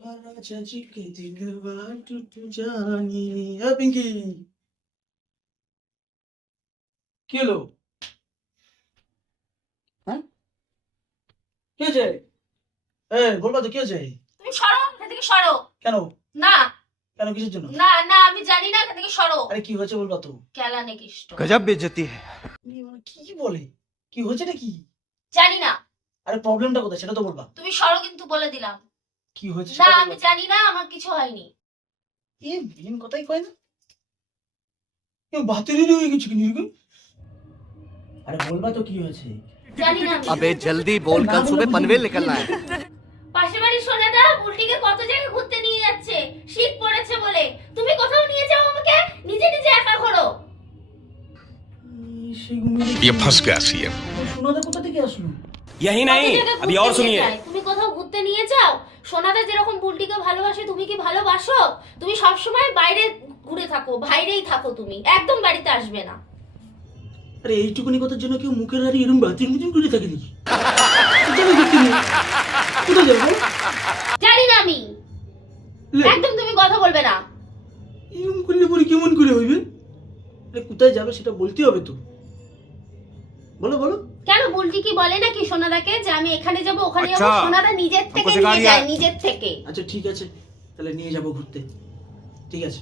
चाची के दिलवा टूट जानी पिंकी কি হলো হ্যাঁ কি হয়েছে বলবা তো কি হয়েছে তুমি সরো এখান থেকে সরো কেন না কেন কিসের জন্য না না আমি জানি না এখান থেকে সরো আরে কি হয়েছে বলবা তো কেলা নেকিষ্ট गजब बेइज्जती है কি বলে কি হয়েছে নাকি জানি না আরে প্রবলেমটা কোথায় সেটা তো বলবা তুমি সরো কিন্তু বলে দিলাম কি হয়েছে না সেটা তো আমি বলবা। জানি না আমার কিছু হয়নি এই বিন কথাই কয় না এ বাতিল হয়ে গেছে কি নির্গুণ আরে বলবা তো কি হয়েছে জানি না আমি। अबे जल्दी बोल कल सुबह पनवेल निकलना है পাশের বাড়ির সোনাদা বুলটিকে কত জায়গায় ঘুরতে নিয়ে যাচ্ছে শীত পড়েছে বলে তুমি কোথাও নিয়ে যাও আমাকে নিজে নিজে একা ঘোরো ये फंस गया सीएम সোনাদা কোথা থেকে আসলো यही কত नहीं জায়গায় अभी ঘুরতে और নিয়ে सुनिए যায়? তুমি কোথাও ঘুরতে নিয়ে যাও সোনাদা যেরকম বুলটিকে ভালোবাসে তুমি কি ভালোবাসো তুমি সব সময় বাইরে ঘুরে থাকো বাইরেই থাকো তুমি একদম বাড়িতে আসবে না আরে এইটুকুনি কথার জন্য কেউ মুখের হাড়ি এরকম বাতিল মিটিং করে থাকে নাকি কোথায় করতে নেই কোথায় যাবো জানি না আমি লে, একদম তুমি কথা বলবে না এরকম করলে পরে কেমন করে হইবে আরে কোথায় যাবে সেটা বলতে হবে তো বলো বলো কেন বুলটি কি বলে নাকি সোনাদাকে যে আমি এখানে যাব ওখানে যাব আচ্ছা, সোনাদা নিজের থেকে हमको सिखा নিয়ে दिया। যায় নিজের থেকে আচ্ছা ঠিক আছে তাহলে নিয়ে যাবো ঘুরতে ঠিক আছে